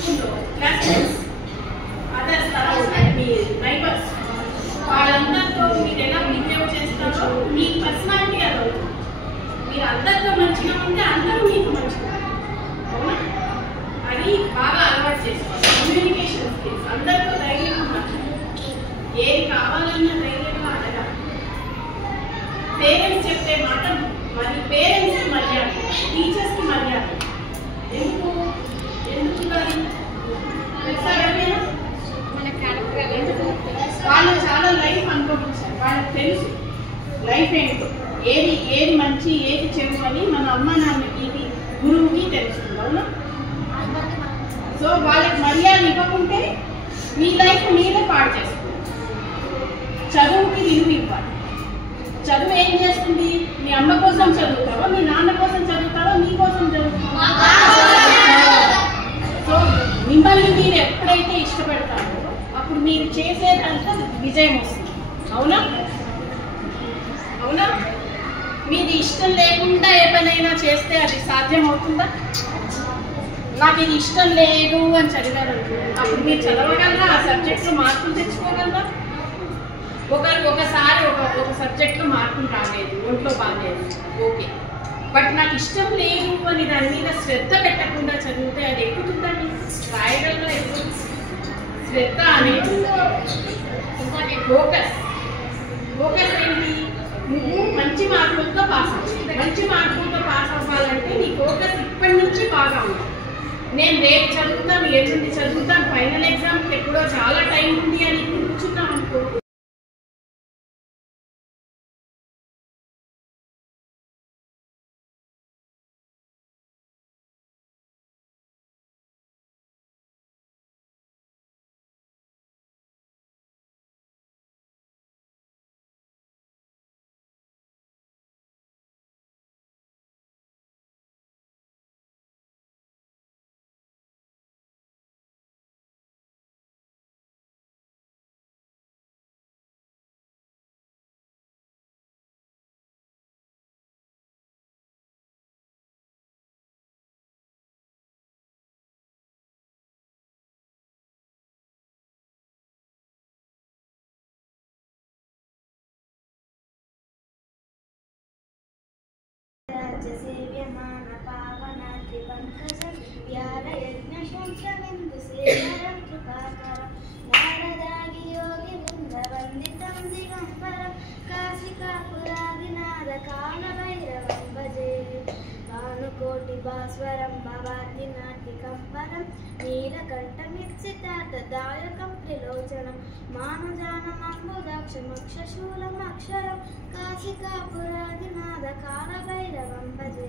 స్కూల్లో classmates others మీ neighbours వాళ్ళందరితో మీరు ఎలా బిహేవ్ చేస్తారో మీ పర్సనాలిటీ అది మీరు అందరితో మంచిగా ఉంటే అందరూ మీకు మంచిగా అవునా అది బాగా అలవాటు చేసుకోవాలి. కమ్యూనికేషన్ స్కిల్స్ అందరితో ధైర్యంగా మాట్లాడాలి, ఏది కావాలన్నా ధైర్యంగా అడగాలి. పేరెంట్స్ చెప్పే మాట మరి పేరెంట్స్కి మర్యాద, టీచర్స్కి మర్యాద. ఎందుకు వాళ్ళు చాలా లైఫ్ అనుభవించారు, వాళ్ళకి తెలుసు లైఫ్ ఏంటో, ఏది మంచి ఏది చెడు అని మన అమ్మ నాన్నకి గురువుకి తెలుస్తుంది అవునా. సో వాళ్ళకి మర్యాద ఇవ్వకుంటే మీ లైఫ్ మీరే పాడు చేసుకోవచ్చు. చదువుకి విలువ ఇవ్వాలి. చదువు ఏం చేస్తుంది? మీ అమ్మ కోసం చదువుతావా, మీ నాన్న కోసం చదువుతావా, నీ కోసం చదువుతావా? సో మిమ్మల్ని మీరు ఎప్పుడైతే ఇష్టపడతారో అప్పుడు మీరు చేసేదంతా విజయం వస్తుంది అవునా. అవునా, మీది ఇష్టం లేకుండా ఏ పనైనా చేస్తే అది సాధ్యం అవుతుందా? నాకు ఇది ఇష్టం లేదు అని చదివారు అప్పుడు మీరు చదవగలరా? ఆ సబ్జెక్ట్లో మార్కులు తెచ్చుకోగలరా? ఒకసారి ఒక సబ్జెక్ట్లో మార్కులు రాలేదు, ఒంట్లో బాగాలేదు, ఓకే, బట్ నాకు ఇష్టం లేదు అని దాని మీద శ్రద్ధ పెట్టకుండా చదివితే అది ఎక్కుతుందండి, రాయగలరా? ఎక్కుతుంది. శ్రద్ధ అనేది ఫోకస్ ఏంటి? నువ్వు మంచి మార్కులతో పాస్ అవ్వాలి. మంచి మార్కులతో పాస్ అవ్వాలంటే నీ ఫోకస్ ఇప్పటి నుంచి బాగా ఉంది. నేను రేపు చదువుతాను, ఎల్లుండి చదువుతాను, ఫైనల్ ఎగ్జామ్కి ఎప్పుడో చాలా టైం ఉంది అని కూర్చున్నాం అనుకో, సేవ్యమాన పావన త్రిపంకజం వ్యాలయజ్ఞశంఖమిందు సేవరం కృపాకరం నారదాగి యోగి వృందవందితం దిగంబరం కాశికాపురాదినాద కాలభైరవం భజే భానుకోటి భాస్వరం భవాతి నాటికంబరం నీలకంఠమిత్సితార్థదాయకం త్రిలోచనం మానుజానమంబుదాక్షమక్షశూలం అక్షరం కాశికాపురాదినాద కాలభైరవం భజే.